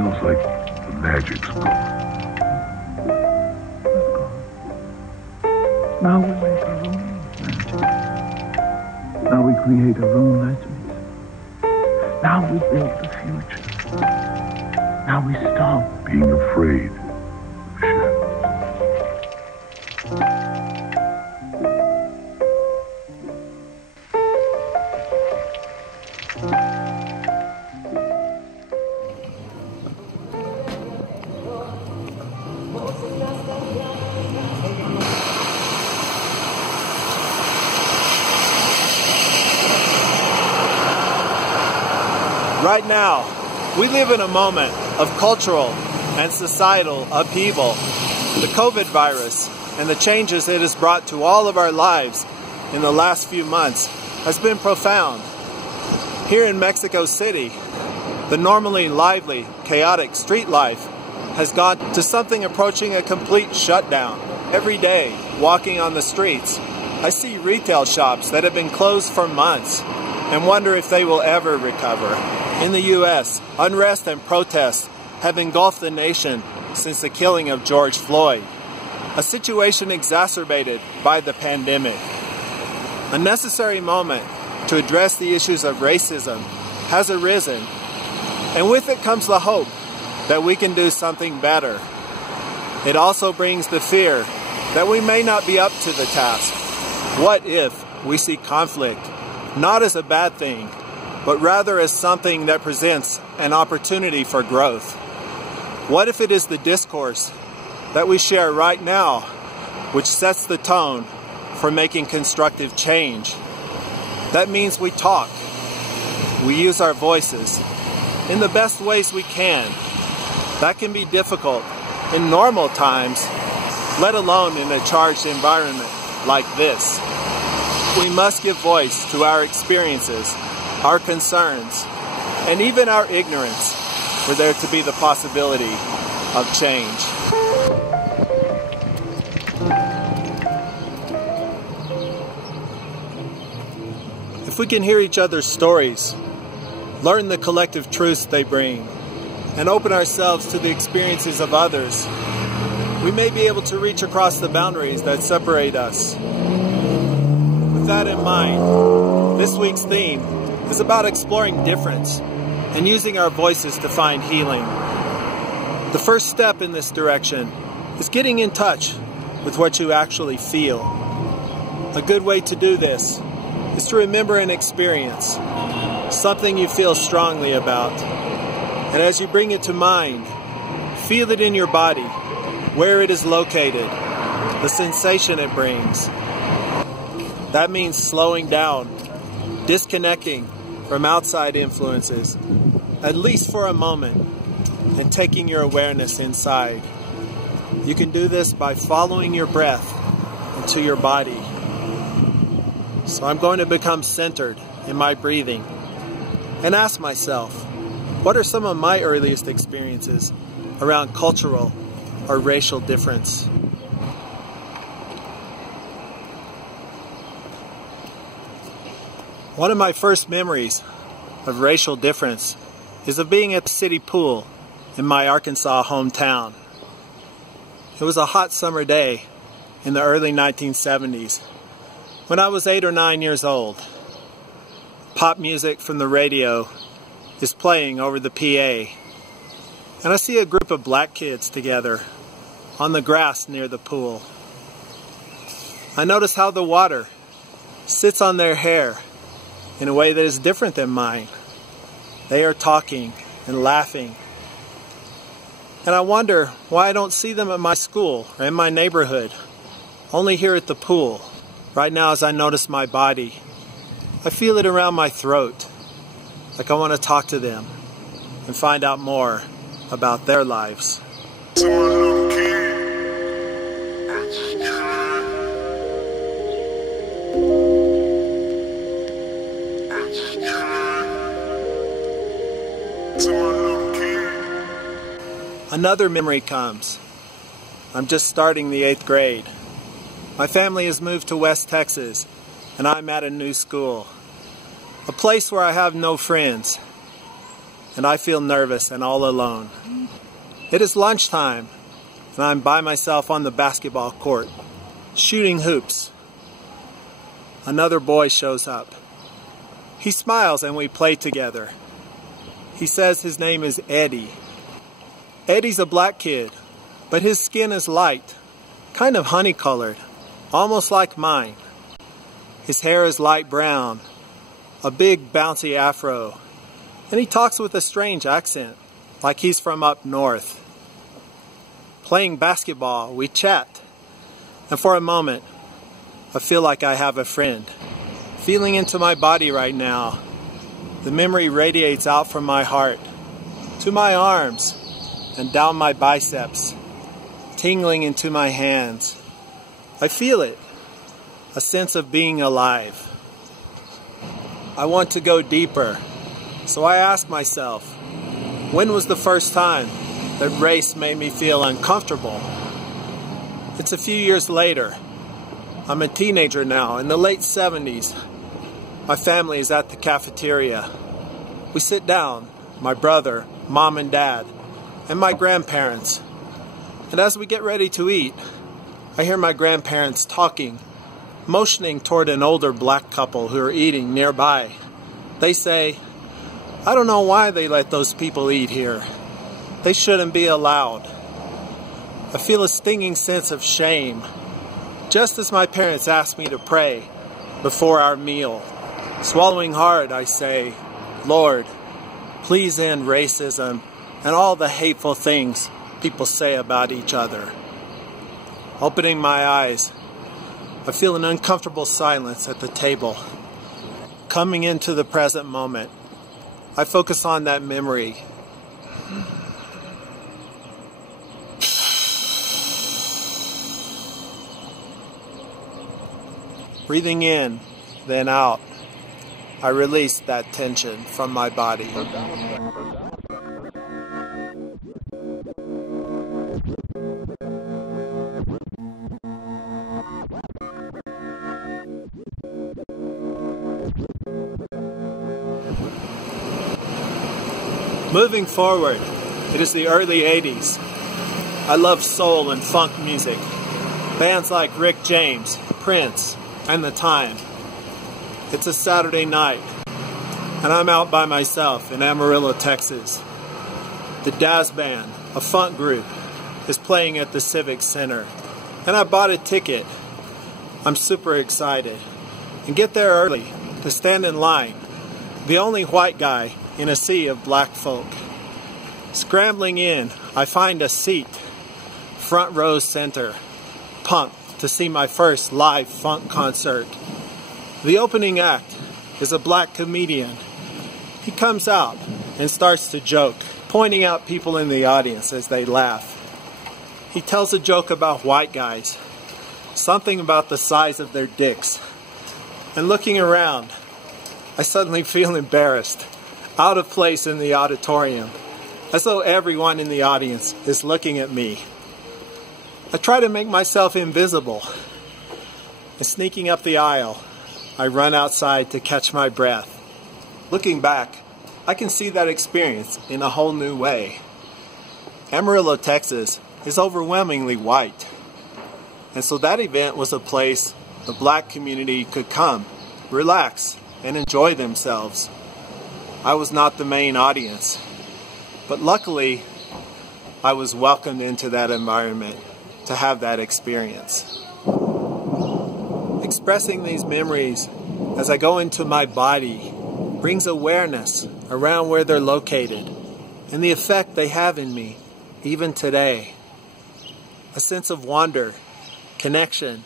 feels like the magic's gone. It's gone. Now we make our own magic. Now we create our own legends. Now we build the future. Now we stop Being afraid of shadows. Right now, we live in a moment of cultural and societal upheaval. The COVID virus and the changes it has brought to all of our lives in the last few months has been profound. Here in Mexico City, the normally lively, chaotic street life has gone to something approaching a complete shutdown. Every day, walking on the streets, I see retail shops that have been closed for months and wonder if they will ever recover. In the U.S., unrest and protests have engulfed the nation since the killing of George Floyd, a situation exacerbated by the pandemic. A necessary moment to address the issues of racism has arisen, and with it comes the hope that we can do something better. It also brings the fear that we may not be up to the task. What if we see conflict not as a bad thing, but rather as something that presents an opportunity for growth? What if it is the discourse that we share right now which sets the tone for making constructive change? That means we talk, we use our voices in the best ways we can. That can be difficult in normal times, let alone in a charged environment like this. We must give voice to our experiences, our concerns, and even our ignorance for there to be the possibility of change. If we can hear each other's stories, learn the collective truths they bring, and open ourselves to the experiences of others, we may be able to reach across the boundaries that separate us. With that in mind, this week's theme is about exploring difference and using our voices to find healing. The first step in this direction is getting in touch with what you actually feel. A good way to do this is to remember an experience, something you feel strongly about. And as you bring it to mind, feel it in your body, where it is located, the sensation it brings. That means slowing down, disconnecting from outside influences, at least for a moment, and taking your awareness inside. You can do this by following your breath into your body. So I'm going to become centered in my breathing and ask myself, what are some of my earliest experiences around cultural or racial difference? One of my first memories of racial difference is of being at the city pool in my Arkansas hometown. It was a hot summer day in the early 1970s when I was 8 or 9 years old. Pop music from the radio is playing over the PA, and I see a group of black kids together on the grass near the pool. I notice how the water sits on their hair in a way that is different than mine. They are talking and laughing. And I wonder why I don't see them at my school or in my neighborhood, only here at the pool. Right now, as I notice my body, I feel it around my throat, like I want to talk to them and find out more about their lives. Another memory comes. I'm just starting the 8th grade. My family has moved to West Texas, and I'm at a new school. A place where I have no friends. and I feel nervous and all alone. It is lunchtime, and I'm by myself on the basketball court, shooting hoops. Another boy shows up. He smiles and we play together. He says his name is Eddie. Eddie's a black kid, but his skin is light, kind of honey-colored, almost like mine. His hair is light brown, a big bouncy afro, and he talks with a strange accent, like he's from up north. Playing basketball, we chat, and for a moment, I feel like I have a friend. Feeling into my body right now, the memory radiates out from my heart, to my arms, and down my biceps, tingling into my hands. I feel it, a sense of being alive. I want to go deeper, so I ask myself, when was the first time that race made me feel uncomfortable? It's a few years later. I'm a teenager now, in the late 70s. My family is at the cafeteria. We sit down, my brother, mom and dad, and my grandparents. And as we get ready to eat, I hear my grandparents talking, motioning toward an older black couple who are eating nearby. They say, "I don't know why they let those people eat here. They shouldn't be allowed." I feel a stinging sense of shame, just as my parents asked me to pray before our meal. Swallowing hard, I say, "Lord, please end racism and all the hateful things people say about each other." Opening my eyes, I feel an uncomfortable silence at the table. Coming into the present moment, I focus on that memory. Breathing in, then out, I release that tension from my body. Moving forward, it is the early 80s. I love soul and funk music. Bands like Rick James, Prince, and The Time. It's a Saturday night, and I'm out by myself in Amarillo, Texas. The Daz Band, a funk group, is playing at the Civic Center, and I bought a ticket. I'm super excited, and get there early to stand in line, the only white guy in a sea of black folk. Scrambling in, I find a seat, front row center, pumped to see my first live funk concert. The opening act is a black comedian. He comes out and starts to joke, pointing out people in the audience as they laugh. He tells a joke about white guys, something about the size of their dicks. And looking around, I suddenly feel embarrassed, out of place in the auditorium, as though everyone in the audience is looking at me. I try to make myself invisible, and sneaking up the aisle, I run outside to catch my breath. Looking back, I can see that experience in a whole new way. Amarillo, Texas is overwhelmingly white, and so that event was a place the black community could come, relax, and enjoy themselves. I was not the main audience, but luckily I was welcomed into that environment to have that experience. Expressing these memories as I go into my body brings awareness around where they're located and the effect they have in me, even today. A sense of wonder, connection,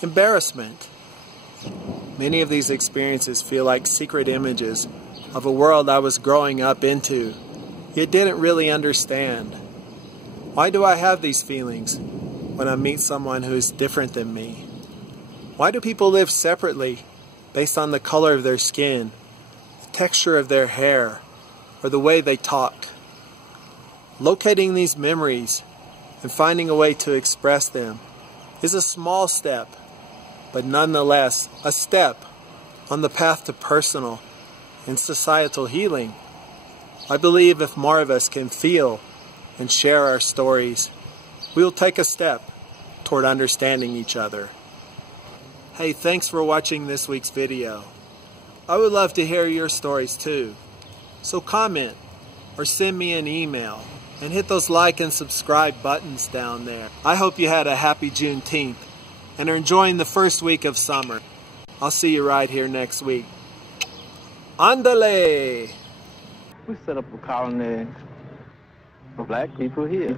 embarrassment. Many of these experiences feel like secret images of a world I was growing up into, yet didn't really understand. Why do I have these feelings when I meet someone who is different than me? Why do people live separately based on the color of their skin, the texture of their hair, or the way they talk? Locating these memories and finding a way to express them is a small step, but nonetheless a step on the path to personal and societal healing. I believe if more of us can feel and share our stories, we will take a step toward understanding each other. Hey, thanks for watching this week's video. I would love to hear your stories too. So comment or send me an email and hit those like and subscribe buttons down there. I hope you had a happy Juneteenth and are enjoying the first week of summer. I'll see you right here next week. Andale! We set up a colony for black people here.